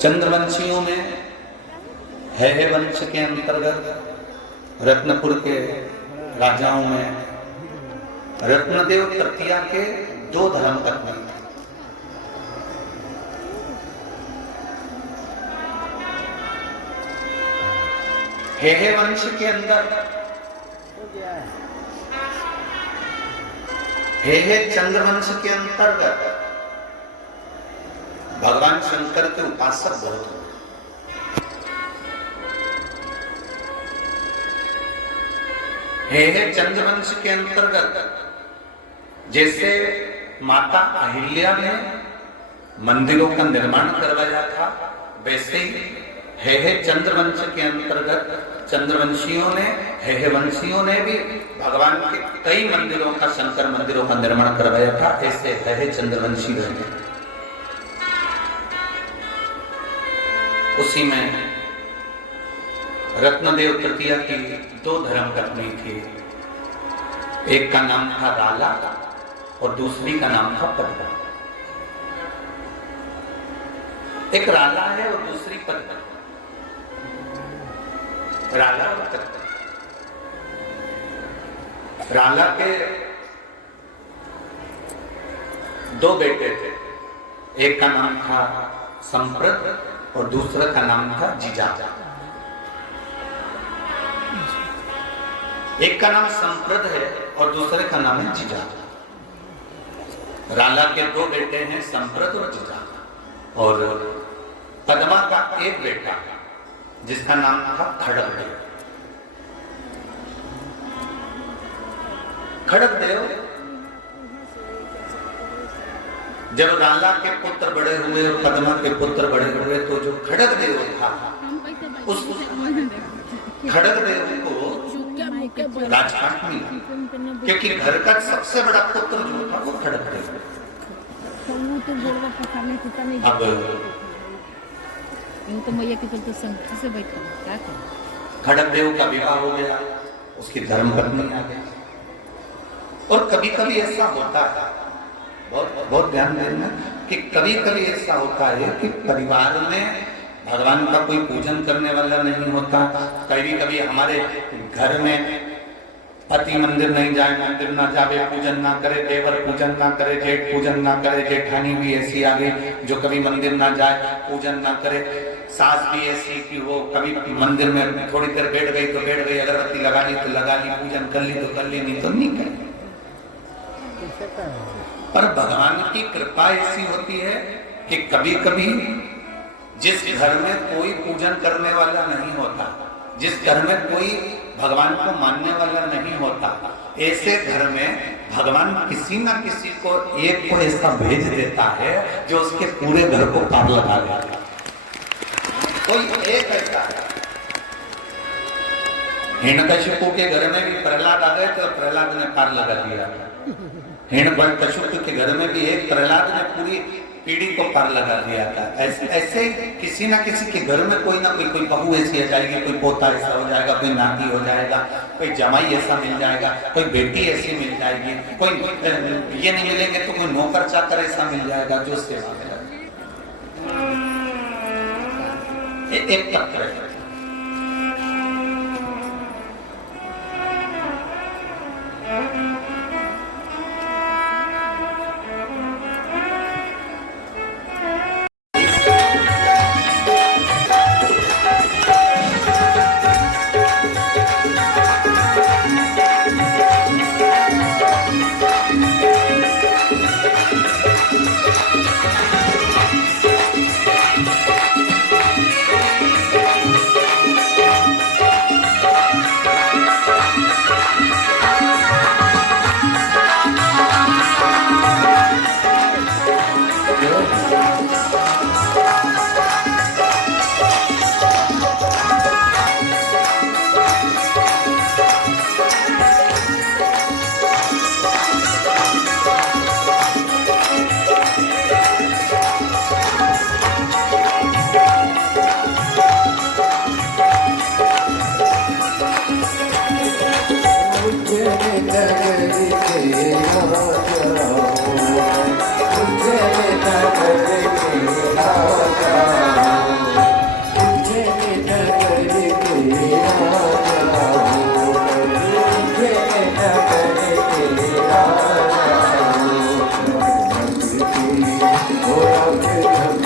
चंद्रवंशियों में है वंश के अंतर्गत रत्नपुर के राजाओं में रत्नदेव तृतीया के 2 धर्मपत्नी थे। हे वंश के अंदर हे चंद्रवंश के अंतर्गत भगवान शंकर के उपासक बहुत हैं। हे चंद्रवंश के अंतर्गत जैसे माता अहिल्या ने मंदिरों का निर्माण करवाया था, वैसे ही हे चंद्रवंश के अंतर्गत चंद्रवंशियों ने हे वंशियों ने भी भगवान के कई मंदिरों का, शंकर मंदिरों का निर्माण करवाया था। ऐसे हे चंद्रवंशी रहे। उसी में रत्नदेव तृतीया की 2 धर्मपत्नी थी। एक का नाम था राला और दूसरी का नाम था पद्मा। एक राला है और दूसरी पद्मा। राला और पद्मा। राला के 2 बेटे थे। एक का नाम था संप्रद और दूसरा का नाम था जीजा। एक का नाम संप्रद है और दूसरे का नाम है जीजा। राला के 2 बेटे हैं, संप्रद और जीजा। और पद्मा का एक बेटा जिसका नाम था खड़गदेव। खड़गदेव जब राला के पुत्र बड़े हुए और पद्मा के पुत्र बड़े हुए तो जो खड़गदेव था उस खड़गदेव को राजपाट मिला, क्योंकि घर का सबसे बड़ा पुत्र जो था वो खड़गदेव। अब खड़गदेव का विवाह हो गया, उसकी धर्मपत्नी आ गई। और कभी कभी ऐसा होता है, बहुत बहुत ध्यान देना कि कभी कभी ऐसा होता है कि परिवार में भगवान का कोई पूजन करने वाला नहीं होता। कभी कभी हमारे घर में पति मंदिर नहीं जाए, मंदिर ना जावे, पूजन ना करे, देवर पूजन ना करे, जेठ पूजन ना करे, जेठानी भी ऐसी आ गई जो कभी मंदिर ना जाए, पूजन ना करे। सास भी ऐसी कि वो कभी मंदिर में थोड़ी देर बैठ गई तो बैठ गई, अगरबत्ती लगा ली तो लगा ली, पूजन कर ली तो कर ली, नहीं तो नहीं कर। पर भगवान की कृपा ऐसी होती है कि कभी कभी जिस घर में कोई पूजन करने वाला नहीं होता, जिस घर में कोई भगवान को मानने वाला नहीं होता, ऐसे घर में भगवान किसी ना किसी को एक को ऐसा भेज देता है जो उसके पूरे घर को पार लगा देता है। कोई एक ऐसा है। हिरण्यकशिपु के घर में भी प्रहलाद आ गए तो प्रहलाद ने पार लगा दिया। हिरण्यकशिपु के घर में भी एक प्रहलाद ने पूरी पीढ़ी को पार लगा दिया था। ऐसे किसी ना किसी के घर में कोई ना कोई बहू ऐसी आ जाएगी, कोई पोता ऐसा हो जाएगा, कोई नाती हो जाएगा, कोई जमाई ऐसा मिल जाएगा, कोई बेटी ऐसी मिल जाएगी, कोई ये नहीं मिलेंगे तो कोई नौकर चाकर ऐसा मिल जाएगा जो सेवा करेगा। एक तत्व है। राधे